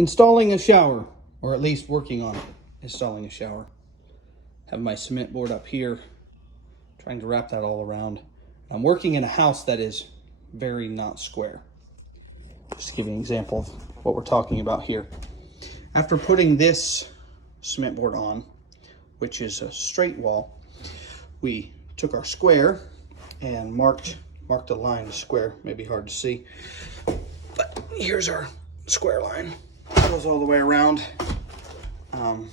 installing a shower, or at least working on installing a shower. Have my cement board up here, trying to wrap that all around. I'm working in a house that is very not square. Just to give you an example of what we're talking about here. After putting this cement board on, which is a straight wall, we took our square and marked a line. The square may be hard to see, but here's our square line. It goes all the way around. The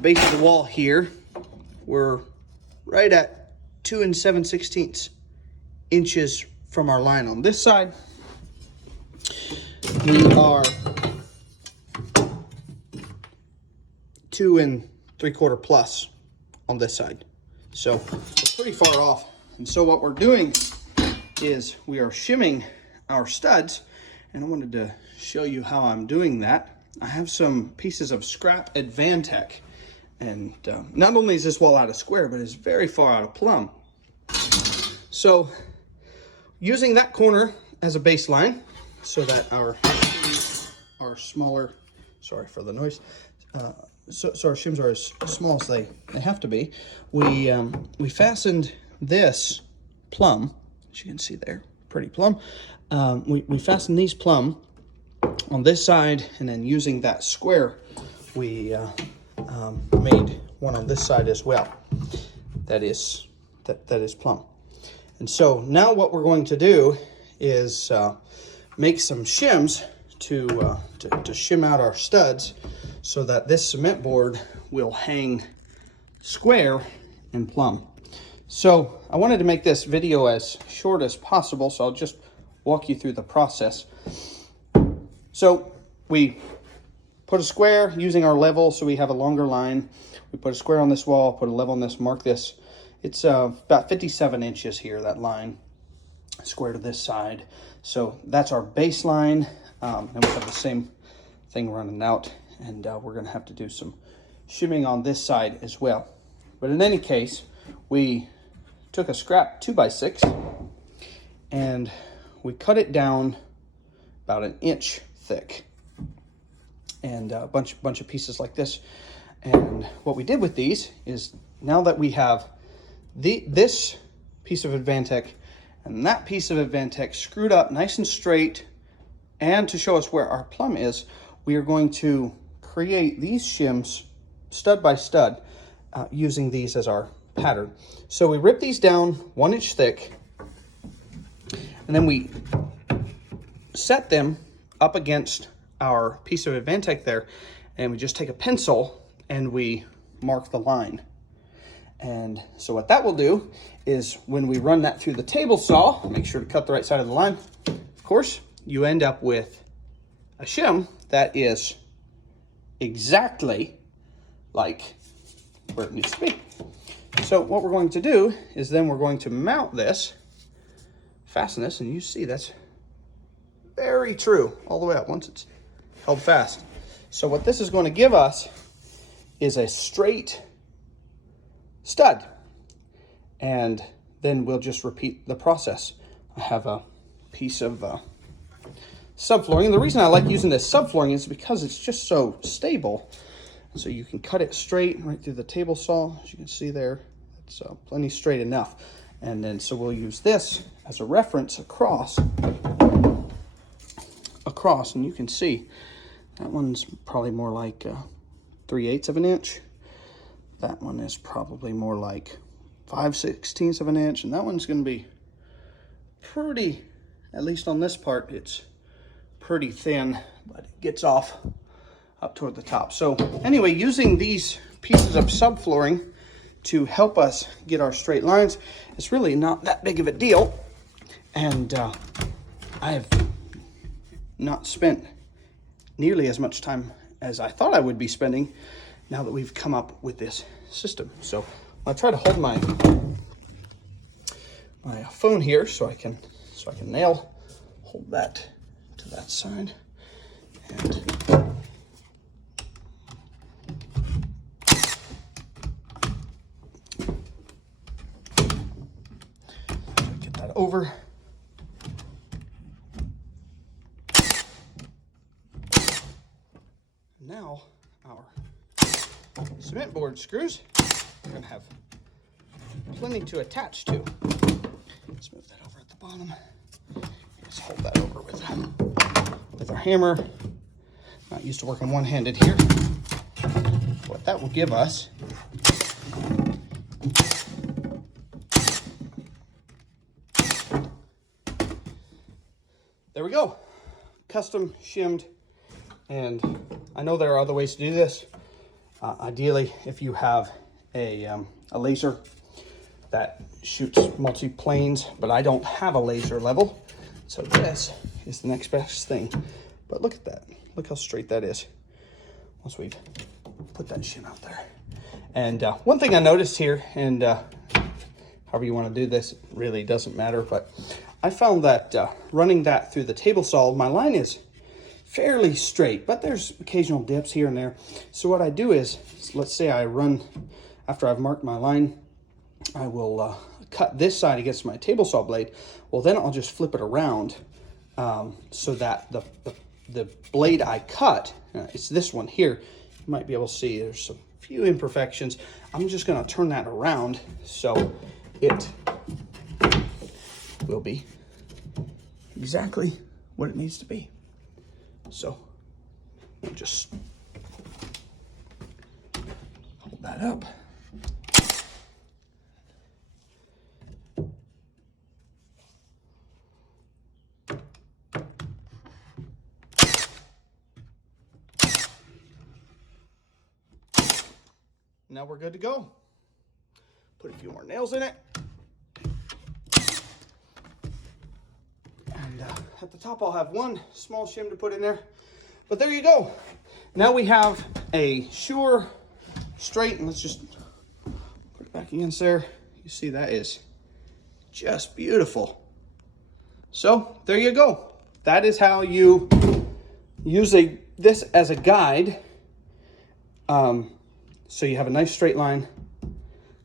base of the wall here, we're right at 2 7/16 inches from our line on this side. We are 2 3/4 plus on this side. So we're pretty far off. And so what we're doing is we are shimming our studs, and I wanted to show you how I'm doing that. I have some pieces of scrap Advantech, and not only is this wall out of square, but it's very far out of plumb. So using that corner as a baseline so that our smaller, sorry for the noise, so our shims are as small as they have to be. We fastened this plumb, as you can see there, pretty plumb. We fastened these plumb on this side, and then using that square, we made one on this side as well. That is plumb. And so now what we're going to do is make some shims to shim out our studs so that this cement board will hang square and plumb. So I wanted to make this video as short as possible, so I'll just walk you through the process. So we put a square using our level, so we have a longer line. We put a square on this wall, put a level on this, mark this. It's about 57 inches here, that line, square to this side. So that's our baseline, and we have the same thing running out, and we're gonna have to do some shimming on this side as well. But in any case, we took a scrap 2x6 and we cut it down about 1 inch thick, and a bunch of pieces like this. And what we did with these is, now that we have this piece of Advantech and that piece of Advantech screwed up nice and straight, and to show us where our plumb is, we are going to create these shims stud by stud using these as our pattern. So we rip these down 1 inch thick, and then we set them up against our piece of Advantech there, and we just take a pencil and we mark the line. And so what that will do is, when we run that through the table saw, make sure to cut the right side of the line, of course, you end up with a shim that is exactly like where it needs to be. So what we're going to do is then we're going to mount this, fasten this, and you see that's very true all the way up once it's held fast. So what this is going to give us is a straight stud, and then we'll just repeat the process. I have a piece of subflooring, and the reason I like using this subflooring is because it's just so stable. So you can cut it straight right through the table saw, as you can see there. It's plenty straight enough. And then so we'll use this as a reference across, and you can see that one's probably more like 3/8 of an inch. That one is probably more like 5/16 of an inch, and that one's going to be pretty, at least on this part, it's pretty thin, but it gets off up toward the top. So anyway, using these pieces of subflooring to help us get our straight lines, it's really not that big of a deal. And I have not spent nearly as much time as I thought I would be spending now that we've come up with this system. So I'll try to hold my phone here so I can hold that to that side. And get that over. Now our cement board screws, we're gonna have plenty to attach to. Let's move that over at the bottom. Let's hold that over with our hammer. Not used to working one-handed here. What that will give us there we go, custom shimmed. And I know there are other ways to do this. Ideally, if you have a laser that shoots multi-planes, but I don't have a laser level, so this is the next best thing. But look at that, look how straight that is once we've put that shim out there. And one thing I noticed here, and however you want to do this, it really doesn't matter, but I found that running that through the table saw, my line is fairly straight, but there's occasional dips here and there. So what I do is, let's say I run, after I've marked my line, I will cut this side against my table saw blade. Well, then I'll just flip it around so that the blade I cut, it's this one here, you might be able to see there's a few imperfections. I'm just gonna turn that around so it will be exactly what it needs to be. So I'll just hold that up. Now we're good to go. Put a few more nails in it. And at the top I'll have one small shim to put in there. But there you go. Now we have a sure straight, and let's just put it back against there. You see that is just beautiful. So there you go. That is how you use this as a guide. So you have a nice straight line.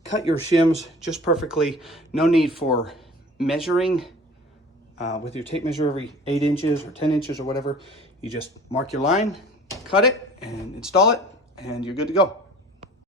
Cut your shims just perfectly. No need for measuring with your tape measure every 8 inches or 10 inches or whatever. You just mark your line, cut it, and install it, and you're good to go.